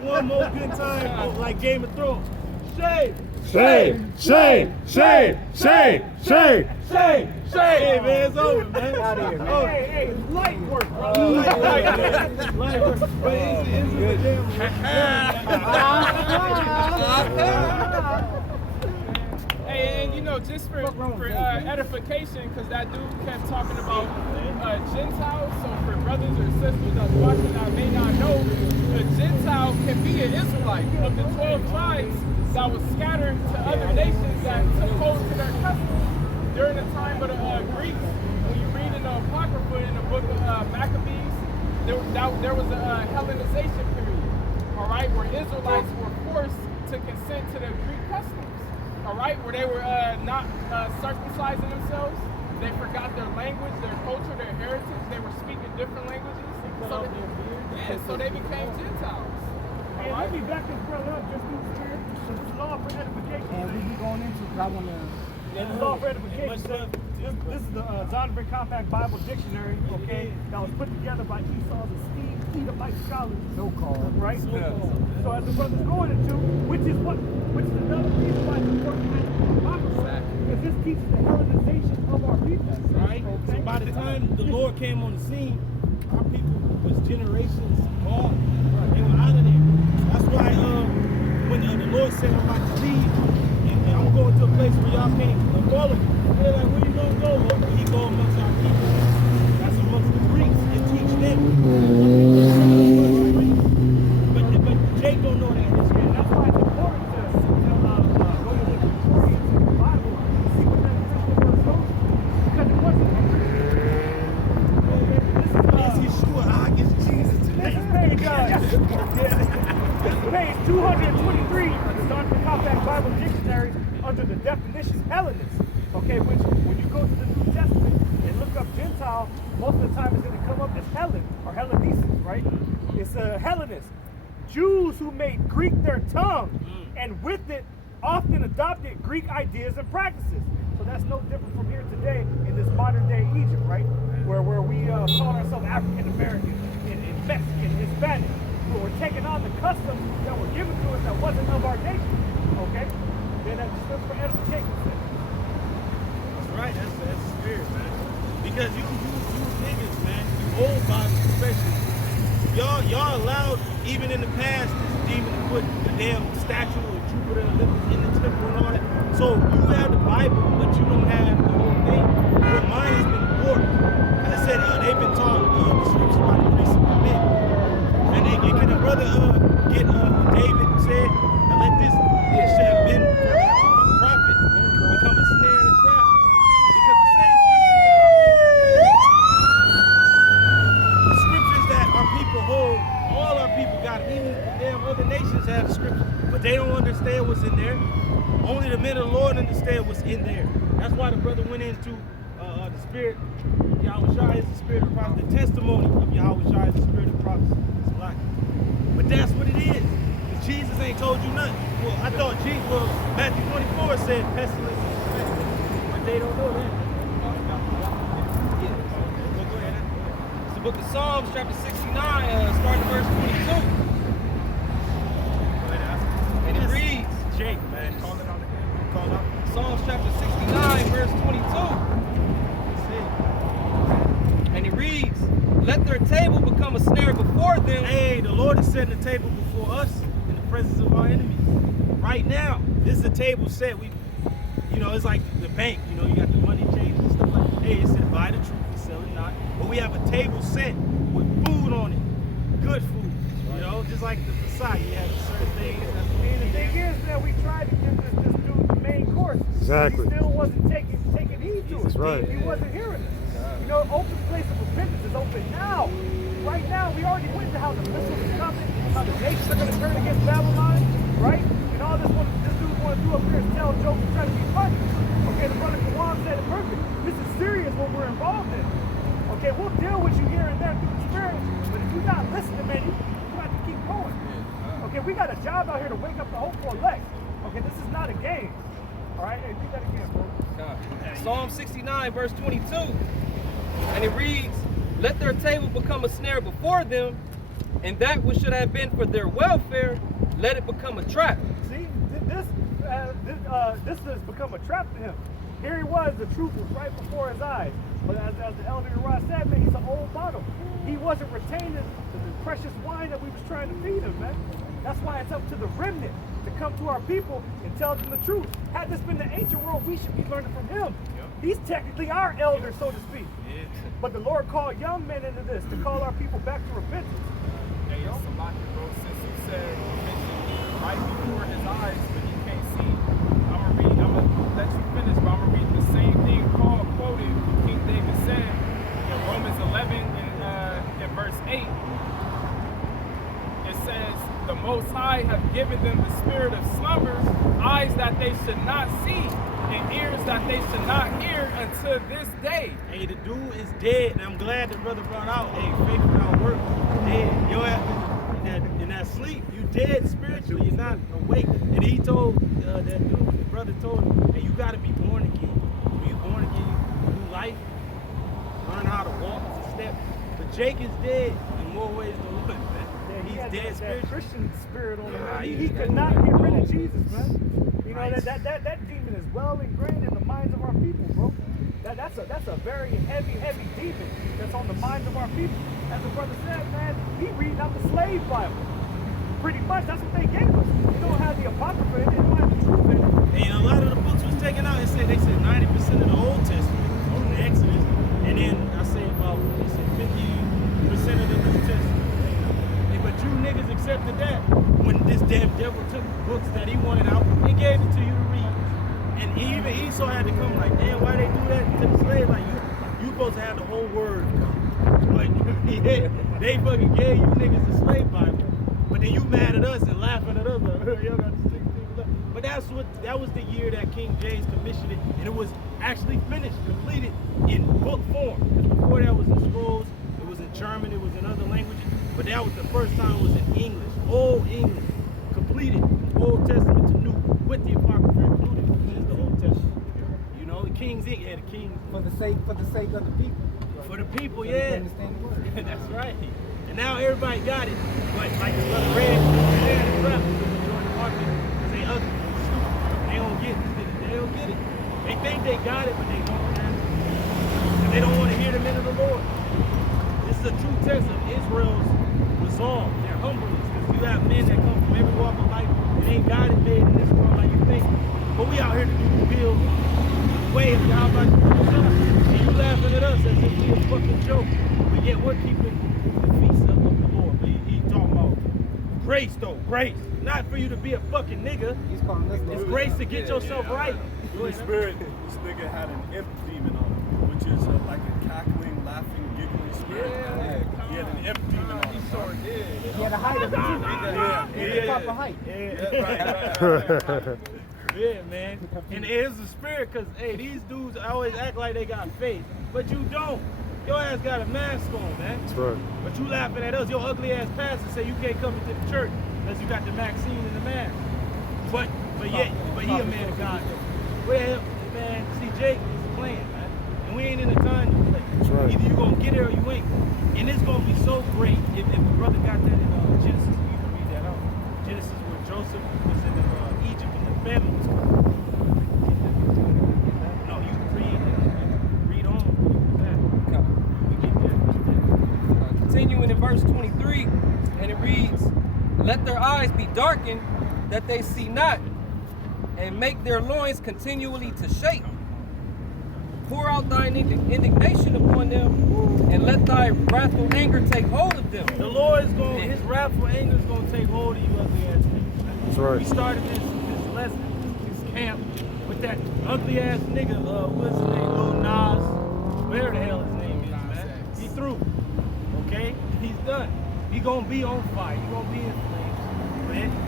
One more good time, like Game of Thrones. Shame. Shame, shame, shame, shame, shame, shame, Hey, man, it's over, man. Out of here, man. Oh, hey, it's light work, bro. Light work. But it's a damn Hey, and you know, just for edification, because that dude kept talking about Gentiles. So for brothers or sisters that's watching that may not know, a Gentile can be an Israelite of the 12 tribes that was scattered to other nations that took hold to their customs during the time of the Greeks. When you read in the Apocrypha in the book of Maccabees, there was a Hellenization period, all right, where Israelites were forced to consent to the Greek customs, all right, where they were not circumcising themselves. They forgot their language, their culture, their heritage. They were speaking different languages. So they became Gentiles. Hey, let me back this brother up just through the spirit. So this is all for edification. And we be going into, because I want to... This is all for edification. This is the Zondervan Compact Bible Dictionary, okay, that was put together by Esau's esteemed Edomite scholars. So-called. Right? So as the brother's going into, which is another reason why it's important to have Apocrypha, because this teaches the Hellenization of our people. Right? So by the time the Lord came on the scene, our people was generations gone. They were out of there. That's why when the Lord said, I'm about to leave, and I'm going to a place where y'all can't follow me. They're like, where you gonna go? Well, he go amongst our people. That's amongst the Greeks and teach them. But Jake don't know that history. That's why it's important to go to the Koreans in the Bible and see what that Christian was going to. Because it wasn't Is he sure I get Jesus today? This is page 223 of the Zondervan Compact Bible Dictionary under the definition Hellenist. Okay, which when you go to the New Testament and look up Gentile, most of the time it's going to come up as Hellen or Hellenesis, right? It's a Hellenist. Jews who made Greek their tongue and with it often adopted Greek ideas and practices. So that's no different from here today in this modern day Egypt, right? Where we call ourselves African American and Mexican, Hispanic. Where we're taking on the customs that were given to us that wasn't of our nation. Okay? Then that's just for edification. That's right. That's the spirit, man. Because you niggas, man, you old Bible especially. Y'all allowed, even in the past, this demon to put the damn statue of Jupiter and Olympus in the temple and all that. So you have the Bible, but you don't have the whole thing. Your mind has been warped. As I said, they've been taught the scriptures by the priests and the men. And can the brother get David said, and let this should have been for the prophet become a snare and a trap? Because the same scriptures that our people hold, all our people got it. Even the damn other nations have the scriptures, but they don't understand what's in there. Only the men of the Lord understand what's in there. That's why the brother went into the spirit. Yahweh Shai is the spirit of prophecy. The testimony of Yahweh Shai is the spirit of prophecy. But that's what it is. Because Jesus ain't told you nothing. Well, I thought Matthew 24 said pestilence is pestilence. But they don't know that. Well, go ahead. It's the book of Psalms, chapter 69, starting verse 22. And it reads, Jake, man, call it on the game. Call out. Psalms chapter 69, verse 22. And it reads, let their table become a snare before them. Hey, the Lord is setting the table before us in the presence of our enemies. Right now, this is a table set. It's like the bank. You got the money change and stuff like that. Hey, it said buy the truth and sell it not. But we have a table set with food on it, good food. Just like the Messiah, you have certain things. And the thing is that we tried to give this dude the main course. Exactly. He still wasn't taking heed to That's it. right. He wasn't hearing it. Open place of repentance is open now. Right now, we already went to how the missiles are coming, how the nations are going to turn against Babylon, right? And all this dude want to do up here is tell jokes and try to be funny. Okay, the brother Kawan said it perfect. This is serious what we're involved in. Okay, we'll deal with you here and there through the spirit, but if you're not listening, man, you have to keep going. Okay, we got a job out here to wake up the whole four legs. Okay, this is not a game. All right, hey, read that again, bro. Psalm 69, verse 22. And it reads, let their table become a snare before them, And that which should have been for their welfare, let it become a trap. See, this has become a trap to him. Here he was, the truth was right before his eyes. But as the elder Ross said, man, he's an old bottle. He wasn't retaining the precious wine that we was trying to feed him, man. That's why it's up to the remnant to come to our people and tell them the truth. Had this been the ancient world, we should be learning from him. He's technically our elder, so to speak. But the Lord called young men into this to call our people back to repentance. Hey, Salaki, bro, since you said right before his eyes, but he can't see, I'm gonna let you finish, but I'm gonna read the same thing Paul quoted, King David said in Romans 11 in verse 8. It says, the Most High have given them the spirit of slumber, eyes that they should not see, and ears that they should not hear until this day. Hey, the dude is dead, and I'm glad the brother brought out, hey, faith without work, dead. Your ass in that sleep, you dead spiritually, you're not awake. And he told that dude, the brother told him, hey, you gotta be born again. When you're born again, you new life, learn how to walk and step. But Jake is dead in more ways than one, man. He had He's dead that spiritually. Christian spirit on him. Yeah, Man. He he's could not get rid of Jesus, man. You know, Right. that demon is well ingrained in the minds of our people, bro. That's a very heavy demon that's on the minds of our people. As the brother said, man, he reading out the slave Bible. Pretty much, that's what they gave us. They don't have the Apocrypha in it, they don't have the truth in it. And a lot of the books was taken out. They said 90% of the Old Testament from the Exodus, and then I say about 50% of the New Testament. Hey, but you niggas accepted that when this damn devil took books that he wanted out and gave it to you to read. And even Esau had to come like, damn, why they do that to the slave? Like you supposed to have the whole word. But yeah, they fucking gave you niggas the slave Bible. But then you mad at us and laughing at us like, y'all got the 6 things left. But that was the year that King James commissioned it, and it was actually finished, completed in book form. Because before that was in scrolls, it was in German, it was in other languages. But that was the first time it was in English, Old English, completed from Old Testament to New, with the Apocrypha included, which is the Old Testament. You know, the King's English, yeah, the King's For the sake of the people. for the people, So they can yeah. understand the word. That's right. And now everybody got it. But like the brother read, they're in the trap because they join the market because they ugly. They don't get it. They don't get it. They think they got it, but they don't have it. And they don't want to hear the men of the Lord. This is a true test of Israel's resolve, their humbleness. Because you have men that come from every walk of life and ain't got it made in this world like you think. But we out here to do the bill way of how about you do something. And you laughing at us as if we a fucking joke. But yet we're keeping the feast of the Lord. He talking about grace though, grace. Not for you to be a fucking nigga. He's calling us It's grace to get yourself right. The spirit, this nigga had an imp demon on him, which is like a cackling, laughing, giggling spirit. He had an imp demon on him. Sure did. He had a height of it too. He had a proper height. Yeah, man. And it is a spirit because, hey, these dudes always act like they got faith, but you don't. Your ass got a mask on, man. That's right. But you laughing at us. Your ugly ass pastor say you can't come into the church unless you got the vaccine and the mask. But he a man of God though. Well, man, see, Jake is playing, man. And we ain't in the time to play. That's right. Either you gonna get it or you ain't. And it's gonna be so great if the brother got that in Genesis. You can read that out. Genesis where Joseph was in Egypt and the famine was coming. No, you read on. We get that. Continuing in verse 23, and it reads, let their eyes be darkened, that they see not, and make their loins continually to shake. Pour out thine indignation upon them, and let thy wrathful anger take hold of them. The Lord is going, his wrathful anger is going to take hold of you ugly ass niggas. That's right. We started this lesson, this camp, with that ugly ass nigga, what's his name, Lil Nas, whatever the hell his name is, man. He through, okay? He's done. He going to be on fire. He going to be in flames.